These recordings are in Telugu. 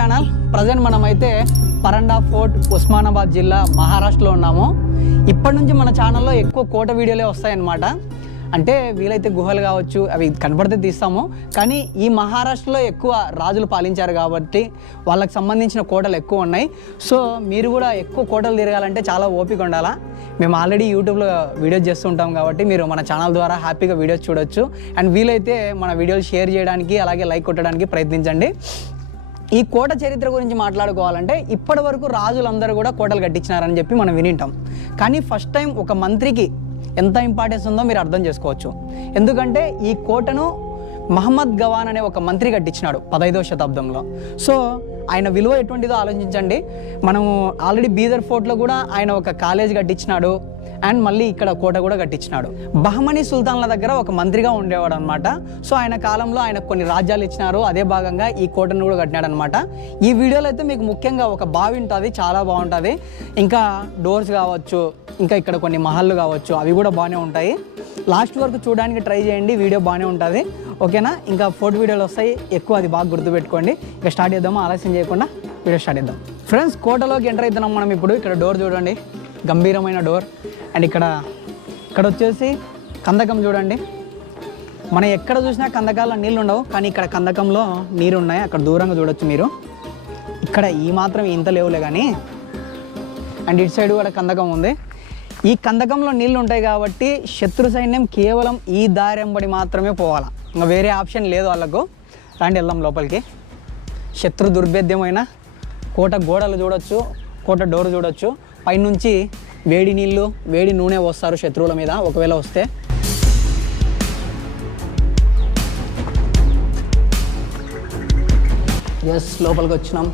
ఛానల్. ప్రజెంట్ మనమైతే పరండా ఫోర్ట్ ఉస్మానాబాద్ జిల్లా మహారాష్ట్రలో ఉన్నాము. ఇప్పటి నుంచి మన ఛానల్లో ఎక్కువ కోట వీడియోలే వస్తాయన్నమాట. అంటే వీలైతే గుహలు కావచ్చు అవి కనపడితే తీస్తాము. కానీ ఈ మహారాష్ట్రలో ఎక్కువ రాజులు పాలించారు కాబట్టి వాళ్ళకి సంబంధించిన కోటలు ఎక్కువ ఉన్నాయి. సో మీరు కూడా ఎక్కువ కోటలు తిరగాలంటే చాలా ఓపిక ఉండాలా. మేము ఆల్రెడీ యూట్యూబ్లో వీడియోస్ చేస్తుంటాం కాబట్టి మీరు మన ఛానల్ ద్వారా హ్యాపీగా వీడియోస్ చూడొచ్చు. అండ్ వీలైతే మన వీడియోలు షేర్ చేయడానికి అలాగే లైక్ కొట్టడానికి ప్రయత్నించండి. ఈ కోట చరిత్ర గురించి మాట్లాడుకోవాలంటే ఇప్పటి వరకు రాజులందరూ కూడా కోటలు కట్టించినారని చెప్పి మనం వినింటాం. కానీ ఫస్ట్ టైం ఒక మంత్రికి ఎంత ఇంపార్టెన్స్ ఉందో మీరు అర్థం చేసుకోవచ్చు. ఎందుకంటే ఈ కోటను మహమ్మద్ గవాన్ అనే ఒక మంత్రి కట్టించినాడు పదహైదవ శతాబ్దంలో. సో ఆయన విలువ ఎటువంటిదో ఆలోచించండి. మనము ఆల్రెడీ బీదర్ ఫోర్ట్లో కూడా ఆయన ఒక కాలేజ్ కట్టించినాడు. అండ్ మళ్ళీ ఇక్కడ కోట కూడా కట్టించినాడు. బహమనీ సుల్తాన్ల దగ్గర ఒక మంత్రిగా ఉండేవాడు అనమాట సో ఆయన కాలంలో ఆయన కొన్ని రాజ్యాలు ఇచ్చినారు. అదే భాగంగా ఈ కోటను కూడా కట్టినాడు అనమాట ఈ వీడియోలో అయితే మీకు ముఖ్యంగా ఒక బావి ఉంటుంది. చాలా బాగుంటుంది. ఇంకా డోర్స్ కావచ్చు ఇంకా ఇక్కడ కొన్ని మహల్లు కావచ్చు అవి కూడా బాగానే ఉంటాయి. లాస్ట్ వరకు చూడడానికి ట్రై చేయండి. వీడియో బాగానే ఉంటుంది. ఓకేనా? ఇంకా ఫోటో వీడియోలు వస్తాయి. ఎక్కువ అది బాగా గుర్తుపెట్టుకోండి. ఇక స్టార్ట్ చేద్దామా? ఆలస్యం చేయకుండా వీడియో స్టార్ట్ చేద్దాం. ఫ్రెండ్స్ కోటలోకి ఎంటర్ అవుతున్నాం మనం ఇప్పుడు. ఇక్కడ డోర్ చూడండి. గంభీరమైన డోర్. అండ్ ఇక్కడ ఇక్కడ వచ్చేసి కందకం చూడండి. మనం ఎక్కడ చూసినా కందకాల్లో నీళ్ళు ఉండవు కానీ ఇక్కడ కందకంలో నీరు ఉన్నాయి అక్కడ దూరంగా చూడొచ్చు మీరు. ఇక్కడ ఈ మాత్రం ఇంత లేవులే కానీ. అండ్ ఇటు సైడ్ కూడా కందకం ఉంది. ఈ కందకంలో నీళ్ళు ఉంటాయి కాబట్టి శత్రు సైన్యం కేవలం ఈ దారి వెంబడి మాత్రమే పోవాలా. వేరే ఆప్షన్ లేదు వాళ్ళకు. రాండి వెళ్దాం లోపలికి. శత్రు దుర్భేద్యమైన కోట గోడలు చూడొచ్చు కోట డోర్ చూడొచ్చు. పైనుంచి వేడి నీళ్ళు వేడి నూనె వస్తారు శత్రువుల మీద ఒకవేళ వస్తే. ఎస్ లోపలికి వచ్చినాం.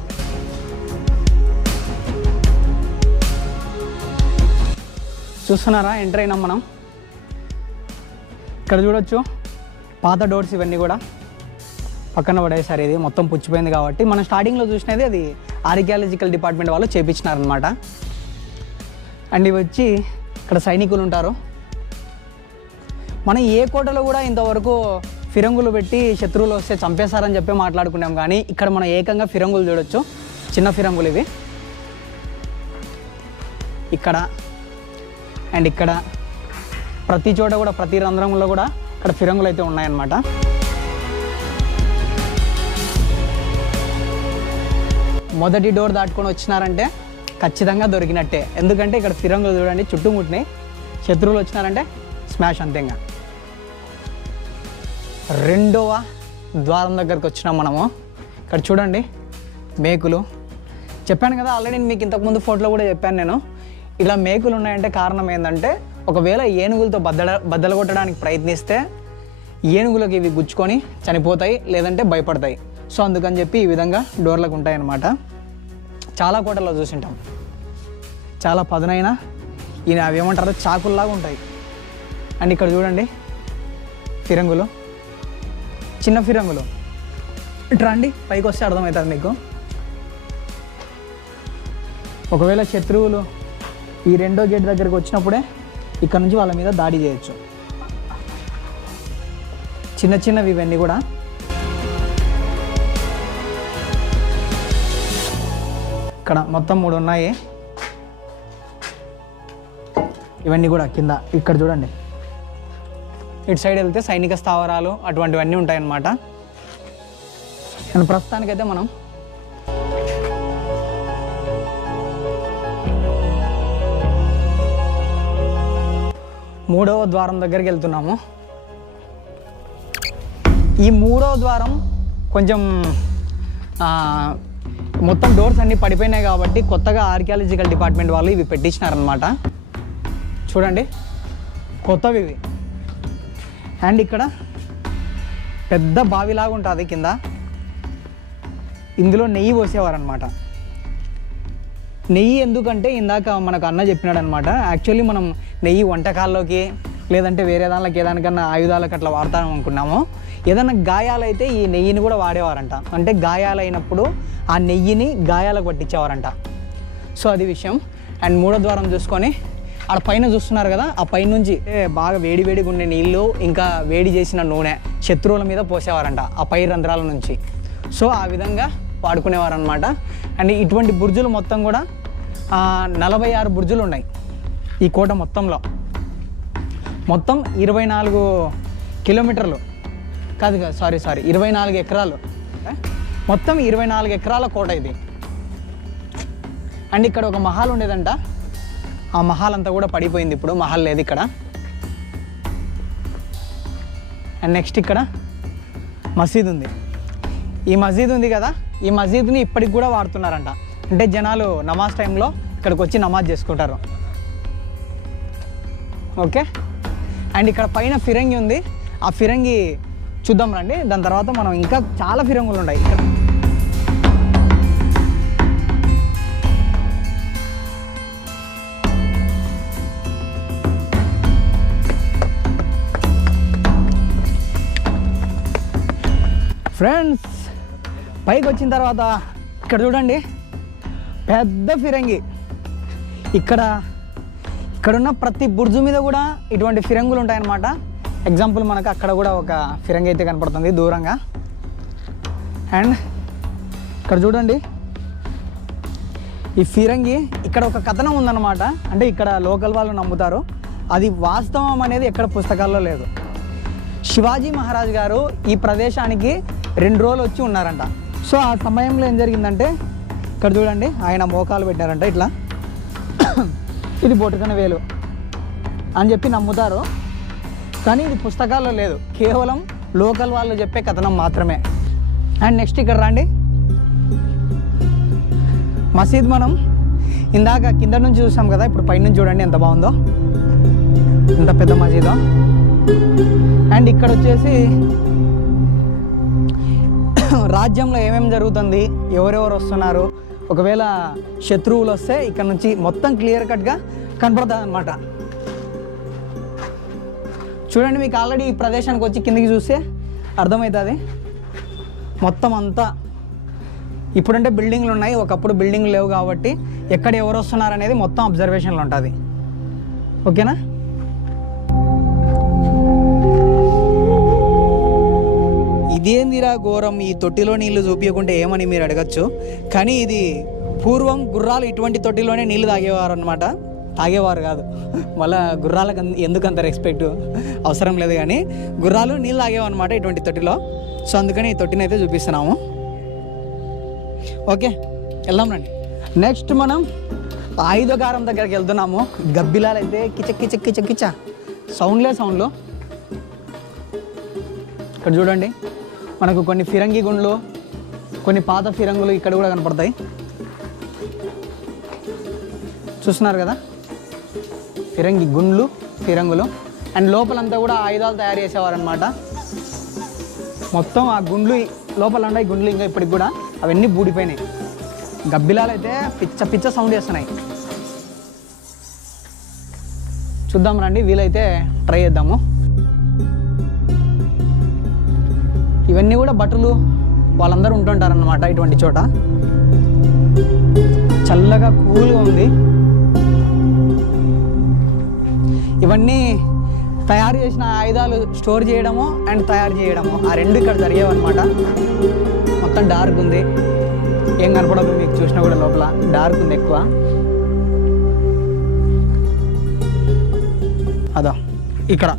చూస్తున్నారా? ఎంటర్ అయినాం మనం. ఇక్కడ చూడొచ్చు. పాత డోర్స్ ఇవన్నీ కూడా పక్కన పడేసారు ఇది మొత్తం పుచ్చిపోయింది కాబట్టి. మనం స్టార్టింగ్లో చూసినది అది ఆర్కియాలజికల్ డిపార్ట్మెంట్ వాళ్ళు చేపించినారనమాట అండ్ ఇవి వచ్చి ఇక్కడ సైనికులు ఉంటారు. మనం ఏ కోటలో కూడా ఇంతవరకు ఫిరంగులు పెట్టి శత్రువులు వస్తే చంపేశారని చెప్పి మాట్లాడుకున్నాం కానీ ఇక్కడ మనం ఏకంగా ఫిరంగులు చూడొచ్చు. చిన్న ఫిరంగులు ఇవి. ఇక్కడ అండ్ ఇక్కడ ప్రతి చోట కూడా ప్రతి రంధ్రంలో కూడా ఇక్కడ ఫిరంగులు అయితే ఉన్నాయన్నమాట. మొదటి డోర్ దాటుకొని వచ్చినారంటే ఖచ్చితంగా దొరికినట్టే. ఎందుకంటే ఇక్కడ ఫిరంగులు చూడండి చుట్టుముట్టినాయి. శత్రువులు వచ్చినారంటే స్మాష్ అంతేగా. రెండవ ద్వారం దగ్గరకు వచ్చినాం మనము. ఇక్కడ చూడండి మేకులు. చెప్పాను కదా ఆల్రెడీ మీకు ఇంతకుముందు ఫోటోలో కూడా చెప్పాను నేను. ఇలా మేకులు ఉన్నాయంటే కారణం ఏంటంటే ఒకవేళ ఏనుగులతో బద్దల బద్దలు కొట్టడానికి ప్రయత్నిస్తే ఏనుగులకు ఇవి గుచ్చుకొని చనిపోతాయి లేదంటే భయపడతాయి. సో అందుకని చెప్పి ఈ విధంగా డోర్లకు ఉంటాయి అన్నమాట చాలా కోటల్లో చూసింటాం. చాలా పదునైన ఈయన అవి ఏమంటారు? చాకుల్లాగా ఉంటాయి. అండ్ ఇక్కడ చూడండి ఫిరంగులు. చిన్న ఫిరంగులు. ఇట్రా అండి పైకి వస్తే అర్థమవుతుంది మీకు. ఒకవేళ శత్రువులు ఈ రెండో గేట్ దగ్గరకు వచ్చినప్పుడే ఇక్కడ నుంచి వాళ్ళ మీద దాడి చేయొచ్చు. చిన్న చిన్నవి ఇవన్నీ కూడా. ఇక్కడ మొత్తం మూడు ఉన్నాయి. ఇవన్నీ కూడా కింద ఇక్కడ చూడండి. ఇటు సైడ్ వెళ్తే సైనిక స్థావరాలు అటువంటివన్నీ ఉంటాయన్నమాట. అండ్ ప్రస్తుతానికైతే మనం మూడవ ద్వారం దగ్గరికి వెళ్తున్నాము. ఈ మూడవ ద్వారం కొంచెం మొత్తం డోర్స్ అన్నీ పడిపోయినాయి కాబట్టి కొత్తగా ఆర్కియాలజికల్ డిపార్ట్మెంట్ వాళ్ళు ఇవి పెట్టించినారనమాట చూడండి కొత్తవి ఇవి. అండ్ ఇక్కడ పెద్ద బావిలాగా ఉంటుంది కింద. ఇందులో నెయ్యి పోసేవారనమాట నెయ్యి ఎందుకంటే ఇందాక మనకు అన్న చెప్పినాడనమాట యాక్చువల్లీ మనం నెయ్యి వంటకాల్లోకి లేదంటే వేరే దానిలోకి ఏదానికన్నా ఆయుధాలకు అట్లా వాడతాం అనుకున్నాము ఏదైనా గాయాలైతే ఈ నెయ్యిని కూడా వాడేవారంట. అంటే గాయాలైనప్పుడు ఆ నెయ్యిని గాయాలకు పట్టించేవారంట. సో అది విషయం. అండ్ మూడో ద్వారం చూసుకొని ఆడ పైన చూస్తున్నారు కదా ఆ పైన నుంచి బాగా వేడి వేడిగా ఉండే నీళ్ళు ఇంకా వేడి చేసిన నూనె శత్రువుల మీద పోసేవారంట ఆ పై రంధ్రాల నుంచి. సో ఆ విధంగా వాడుకునేవారనమాట అండ్ ఇటువంటి బుర్జులు మొత్తం కూడా నలభై ఆరు బుర్జులు ఉన్నాయి ఈ కోట మొత్తంలో. మొత్తం ఇరవై నాలుగు కిలోమీటర్లు. కాదు కాదు సారీ సారీ ఇరవై నాలుగు ఎకరాలు మొత్తం ఇరవై నాలుగు ఎకరాల కోట ఇది. అండ్ ఇక్కడ ఒక మహాల్ ఉండేదంట. ఆ మహాల్ అంతా కూడా పడిపోయింది ఇప్పుడు. మహల్ లేదు ఇక్కడ. అండ్ నెక్స్ట్ ఇక్కడ మసీద్ ఉంది. ఈ మసీద్ ఉంది కదా? ఈ మసీద్ని ఇప్పటికి కూడా వాడుతున్నారంట. అంటే జనాలు నమాజ్ టైంలో ఇక్కడికి వచ్చి నమాజ్ చేసుకుంటారు. ఓకే? అండ్ ఇక్కడ పైన ఫిరంగి ఉంది. ఆ ఫిరంగి చూద్దాం రండి. దాని తర్వాత మనం ఇంకా చాలా ఫిరంగులు ఉన్నాయి ఇక్కడ ఫ్రెండ్స్ పైకి వచ్చిన తర్వాత ఇక్కడ చూడండి. పెద్ద ఫిరంగి. ఇక్కడ ఇక్కడున్న ప్రతి బుర్జు మీద కూడా ఇటువంటి ఫిరంగులు ఉంటాయన్నమాట. ఎగ్జాంపుల్ మనకు అక్కడ కూడా ఒక ఫిరంగి అయితే కనపడుతుంది దూరంగా. అండ్ ఇక్కడ చూడండి. ఈ ఫిరంగి ఇక్కడ ఒక కథనం ఉందన్నమాట. అంటే ఇక్కడ లోకల్ వాళ్ళు నమ్ముతారు. అది వాస్తవం అనేది ఎక్కడ పుస్తకాల్లో లేదు. శివాజీ మహారాజ్ గారు ఈ ప్రదేశానికి రెండు రోజులు వచ్చి ఉన్నారంట. సో ఆ సమయంలో ఏం జరిగిందంటే ఇక్కడ చూడండి ఆయన మోకాలు పెట్టారంట ఇట్లా. ఇది బొట్టుకన వేలు అని చెప్పి నమ్ముతారు. కానీ ఇది పుస్తకాల్లో లేదు. కేవలం లోకల్ వాళ్ళు చెప్పే కథనం మాత్రమే. అండ్ నెక్స్ట్ ఇక్కడ రండి. మసీద్ మనం ఇందాక కింద నుంచి చూసాం కదా ఇప్పుడు పైనుంచి చూడండి ఎంత బాగుందో. ఎంత పెద్ద మసీదో. అండ్ ఇక్కడ వచ్చేసి రాజ్యంలో ఏమేమి జరుగుతుంది ఎవరెవరు వస్తున్నారు ఒకవేళ శత్రువులు వస్తే ఇక్కడ నుంచి మొత్తం క్లియర్ కట్గా కనపడుతుంది అనమాట చూడండి మీకు ఆల్రెడీ ఈ ప్రదేశానికి వచ్చి కిందికి చూస్తే అర్థమవుతుంది. మొత్తం అంతా ఇప్పుడంటే బిల్డింగ్లు ఉన్నాయి ఒకప్పుడు బిల్డింగ్లు లేవు కాబట్టి ఎక్కడ ఎవరు వస్తున్నారు అనేది మొత్తం అబ్జర్వేషన్లో ఉంటుంది. ఓకేనా? ఇదేందిరా ఘోరం? ఈ తొట్టిలో నీళ్ళు చూపించకుంటే ఏమని మీరు అడగచ్చు? కానీ ఇది పూర్వం గుర్రాలు ఇటువంటి తొట్టిలోనే నీళ్ళు తాగేవారు అనమాట తాగేవారు కాదు. మళ్ళీ గుర్రాలకు ఎందుకు అంత రెస్పెక్ట్ అవసరం లేదు కానీ గుర్రాలు నీళ్ళు తాగేవారు అనమాట ఇటువంటి తొట్టిలో. సో అందుకని ఈ తొట్టిని అయితే చూపిస్తున్నాము. ఓకే వెళ్దాం రండి. నెక్స్ట్ మనం ఆయుధగారం దగ్గరికి వెళ్తున్నాము. గబ్బిలాలు అయితే కిచ కిచ కిచ కిచ. సౌండ్లే సౌండ్లు ఇక్కడ చూడండి. మనకు కొన్ని ఫిరంగి గుండ్లు కొన్ని పాత ఫిరంగులు ఇక్కడ కూడా కనపడతాయి. చూస్తున్నారు కదా? ఫిరంగి గుండ్లు ఫిరంగులు. అండ్ లోపలంతా కూడా ఆయుధాలు తయారు చేసేవారనమాట మొత్తం ఆ గుండ్లు లోపల ఉన్నాయి గుండ్లు ఇంకా ఇప్పటికి కూడా అవన్నీ బూడిపోయినాయి. గబ్బిలాలు అయితే పిచ్చ పిచ్చ సౌండ్ చేస్తున్నాయి. చూద్దాం రండి వీలైతే ట్రై చేద్దాము. ఇవన్నీ కూడా భటులు వాళ్ళందరూ ఉంటుంటారనమాట ఇటువంటి చోట. చల్లగా కూల్గా ఉంది. ఇవన్నీ తయారు చేసిన ఆయుధాలు స్టోర్ చేయడము అండ్ తయారు చేయడము. ఆ రెండు ఇక్కడ జరిగేవన్నమాట. మొత్తం డార్క్ ఉంది. ఏం కనపడదు మీకు చూసినా కూడా లోపల. డార్క్ ఉంది ఎక్కువ. అదో ఇక్కడ.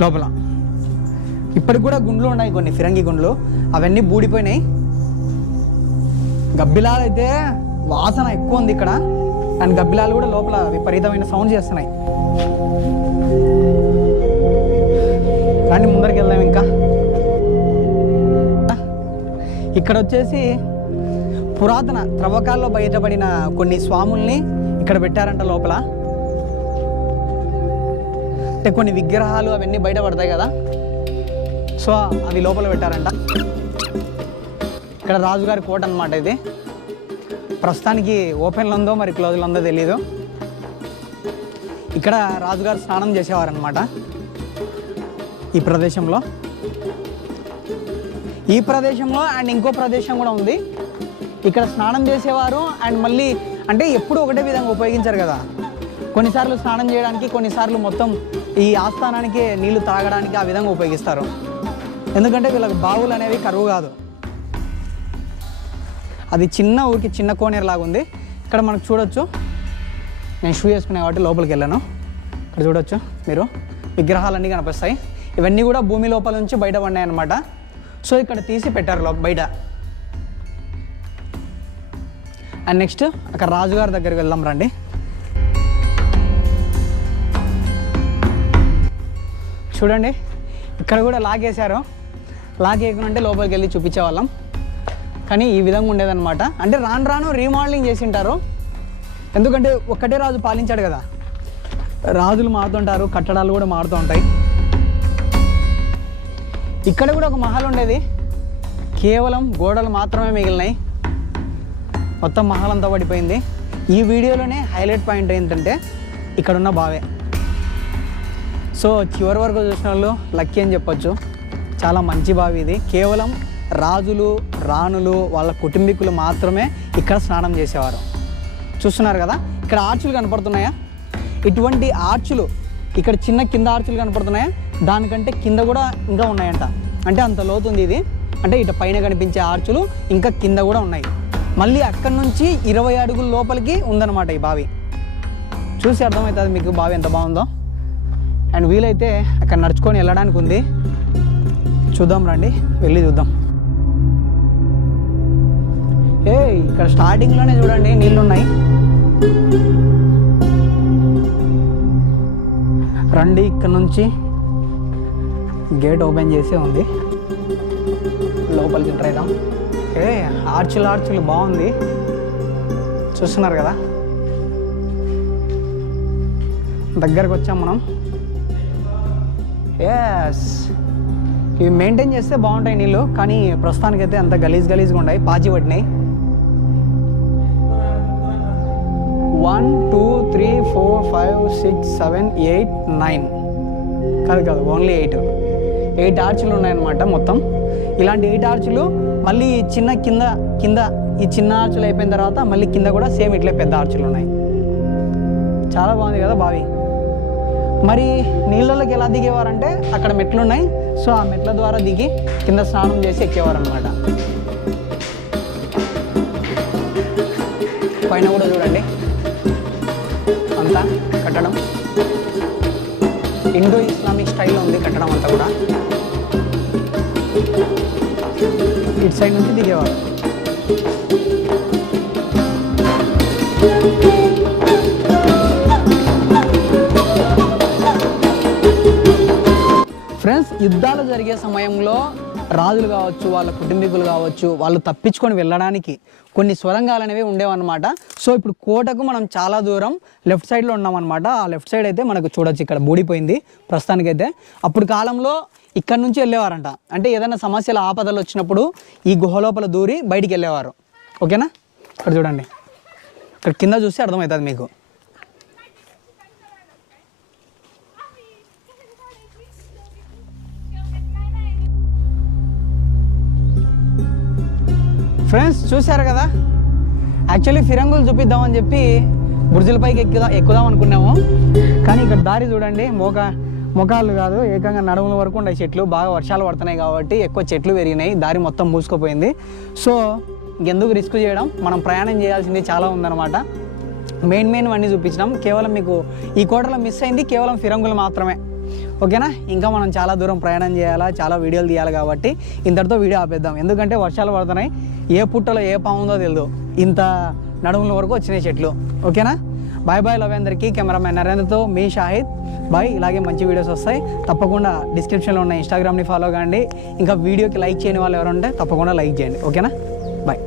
లోపల. ఇప్పటికి కూడా గుండ్లు ఉన్నాయి కొన్ని ఫిరంగి గుండ్లు. అవన్నీ బూడిపోయినాయి. గబ్బిలాలు అయితే వాసన ఎక్కువ ఉంది ఇక్కడ. అండ్ గబ్బిలాలు కూడా లోపల విపరీతమైన సౌండ్ చేస్తున్నాయి. కానీ ముందరికి వెళ్దాం ఇంకా. ఇక్కడ వచ్చేసి పురాతన త్రవ్వకాల్లో బయటపడిన కొన్ని స్వాముల్ని ఇక్కడ పెట్టారంట లోపల. అంటే కొన్ని విగ్రహాలు అవన్నీ బయటపడతాయి కదా. సో అవి లోపల పెట్టారంట. ఇక్కడ రాజుగారి కోట అనమాట ఇది. ప్రస్తుతానికి ఓపెన్లో ఉందో మరి క్లోజ్లో ఉందో తెలీదు. ఇక్కడ రాజుగారు స్నానం చేసేవారనమాట ఈ ప్రదేశంలో. ఈ ప్రదేశంలో అండ్ ఇంకో ప్రదేశం కూడా ఉంది. ఇక్కడ స్నానం చేసేవారు అండ్ మళ్ళీ అంటే ఎప్పుడు ఒకటే విధంగా ఉపయోగించారు కదా. కొన్నిసార్లు స్నానం చేయడానికి కొన్నిసార్లు మొత్తం ఈ ఆస్థానానికి నీళ్ళు తాగడానికి ఆ విధంగా ఉపయోగిస్తారు. ఎందుకంటే వీళ్ళకి బావులు అనేవి కరువు కాదు. అది చిన్న ఊరికి చిన్న కోనేరు లాగా ఉంది. ఇక్కడ మనకు చూడొచ్చు. నేను షూ వేసుకునే కాబట్టి లోపలికి వెళ్ళాను. ఇక్కడ చూడొచ్చు మీరు. విగ్రహాలన్నీ కనిపిస్తాయి. ఇవన్నీ కూడా భూమి లోపల నుంచి బయట పడినాయి అనమాట సో ఇక్కడ తీసి పెట్టారు లో బయట. అండ్ నెక్స్ట్ అక్కడ రాజుగారి దగ్గరికి వెళ్దాం రండి. చూడండి. ఇక్కడ కూడా లాగేశారు. లాగేయకుంటే లోపలికి వెళ్ళి చూపించేవాళ్ళం. కానీ ఈ విధంగా ఉండేదన్నమాట. అంటే రాను రాను రీమోడలింగ్ చేసి ఉంటారు ఎందుకంటే ఒక్కటే రాజు పాలించాడు కదా. రాజులు మారుతుంటారు కట్టడాలు కూడా మారుతూ ఉంటాయి. ఇక్కడ కూడా ఒక మహల్ ఉండేది. కేవలం గోడలు మాత్రమే మిగిలినాయి. మొత్తం మహల్ అంతా పడిపోయింది. ఈ వీడియోలోనే హైలైట్ పాయింట్ ఏంటంటే ఇక్కడున్న బావే. సో చివరి వరకు చూసిన వాళ్ళు లక్కీ అని చెప్పొచ్చు. చాలా మంచి బావి ఇది. కేవలం రాజులు రాణులు వాళ్ళ కుటుంబీకులు మాత్రమే ఇక్కడ స్నానం చేసేవారు. చూస్తున్నారు కదా? ఇక్కడ ఆర్చులు కనపడుతున్నాయా? ఇటువంటి ఆర్చులు ఇక్కడ చిన్న కింద ఆర్చులు కనపడుతున్నాయా? దానికంటే కింద కూడా ఇంకా ఉన్నాయంట. అంటే అంత లోతుంది ఇది. అంటే ఇటు పైన కనిపించే ఆర్చులు ఇంకా కింద కూడా ఉన్నాయి. మళ్ళీ అక్కడి నుంచి ఇరవై అడుగుల లోపలికి ఉందన్నమాట ఈ బావి. చూసి అర్థమవుతుంది మీకు బావి ఎంత బాగుందో. అండ్ వీలైతే అక్కడ నడుచుకొని వెళ్ళడానికి ఉంది. చూద్దాం రండి వెళ్ళి చూద్దాం. ఏ ఇక్కడ స్టార్టింగ్లోనే చూడండి నీళ్ళు ఉన్నాయి రండి ఇక్కడ నుంచి గేట్ ఓపెన్ చేసే ఉంది. లోపలికి ఎంటర్ అవుదాం ఏ ఆర్చులు ఆర్చులు బాగుంది. చూస్తున్నారు కదా? దగ్గరకు వచ్చాం మనం. ఎస్ ఇవి మెయింటైన్ చేస్తే బాగుంటాయి నీళ్ళు కానీ ప్రస్తుతానికైతే అంత గలీజ్ గలీజ్గా ఉన్నాయి. పాచి పట్టినాయి. One two three four five six seven eight nine కాదు కాదు ఓన్లీ ఎయిట్ ఎయిట్ ఆర్చులు ఉన్నాయన్నమాట మొత్తం. ఇలాంటి ఎయిట్ ఆర్చులు మళ్ళీ చిన్న కింద కింద ఈ చిన్న ఆర్చులు అయిపోయిన తర్వాత మళ్ళీ కింద కూడా సేమ్ ఇట్లే పెద్ద ఆర్చులు ఉన్నాయి. చాలా బాగుంది కదా బావి. మరి నీళ్ళలోకి ఎలా దిగేవారంటే అక్కడ మెట్లు ఉన్నాయి. సో ఆ మెట్ల ద్వారా దిగి కింద స్నానం చేసి ఎక్కేవారు అనమాట పైన కూడా చూడండి. అంతా కట్టడం. ఇండో ఇస్లామిక్ స్టైల్లో ఉంది కట్టడం అంతా కూడా. ఇటు సైడ్ నుంచి దిగేవారు. ఫ్రెండ్స్ యుద్ధాలు జరిగే సమయంలో రాజులు కావచ్చు వాళ్ళ కుటుంబీకులు కావచ్చు వాళ్ళు తప్పించుకొని వెళ్ళడానికి కొన్ని సొరంగాలు అనేవి ఉండేవన్నమాట. సో ఇప్పుడు కోటకు మనం చాలా దూరం లెఫ్ట్ సైడ్లో ఉన్నామన్నమాట. ఆ లెఫ్ట్ సైడ్ అయితే మనకు చూడొచ్చు ఇక్కడ బూడిపోయింది ప్రస్తుతానికైతే. అప్పుడు కాలంలో ఇక్కడ నుంచి వెళ్ళేవారంట. అంటే ఏదైనా సమస్యలు ఆపదలు వచ్చినప్పుడు ఈ గుహ లోపల దూరి బయటికి వెళ్ళేవారు. ఓకేనా? ఇక్కడ చూడండి. ఇక్కడ కింద చూస్తే అర్థమవుతుంది మీకు. ఫ్రెండ్స్ చూశారు కదా? యాక్చువల్లీ ఫిరంగులు చూపిద్దామని చెప్పి బుర్జులపైకి ఎక్కుదాం ఎక్కుదా ఎక్కుదాం అనుకున్నాము. కానీ ఇక్కడ దారి చూడండి మోక ముఖాలు కాదు ఏకంగా నడుముల వరకు ఉండే చెట్లు బాగా వర్షాలు పడుతున్నాయి కాబట్టి ఎక్కువ చెట్లు పెరిగినాయి దారి మొత్తం మూసుకుపోయింది. సో ఎందుకు రిస్క్ చేయడం? మనం ప్రయాణం చేయాల్సింది చాలా ఉందన్నమాట. మెయిన్ మెయిన్ అన్నీ చూపించినాం. కేవలం మీకు ఈ కోటలో మిస్ అయింది కేవలం ఫిరంగులు మాత్రమే. ఓకేనా? ఇంకా మనం చాలా దూరం ప్రయాణం చేయాలా? చాలా వీడియోలు తీయాలి కాబట్టి ఇంతటితో వీడియో ఆపేద్దాం. ఎందుకంటే వర్షాలు పడుతున్నాయి. ఏ పుట్టలో ఏ పాము ఉందో తెలియదు ఇంత నడుముల వరకు వచ్చినాయి చెట్లు. ఓకేనా? బాయ్ బాయ్ లవ్ అందరికీ కెమెరామ్యాన్ నరేంద్రతో మీ షాహిద్. బాయ్. ఇలాగే మంచి వీడియోస్ వస్తాయి. తప్పకుండా డిస్క్రిప్షన్లో ఉన్న ఇన్స్టాగ్రామ్ని ఫాలో కాండి. ఇంకా వీడియోకి లైక్ చేయని వాళ్ళు ఎవరు ఉంటే తప్పకుండా లైక్ చేయండి. ఓకేనా? బాయ్.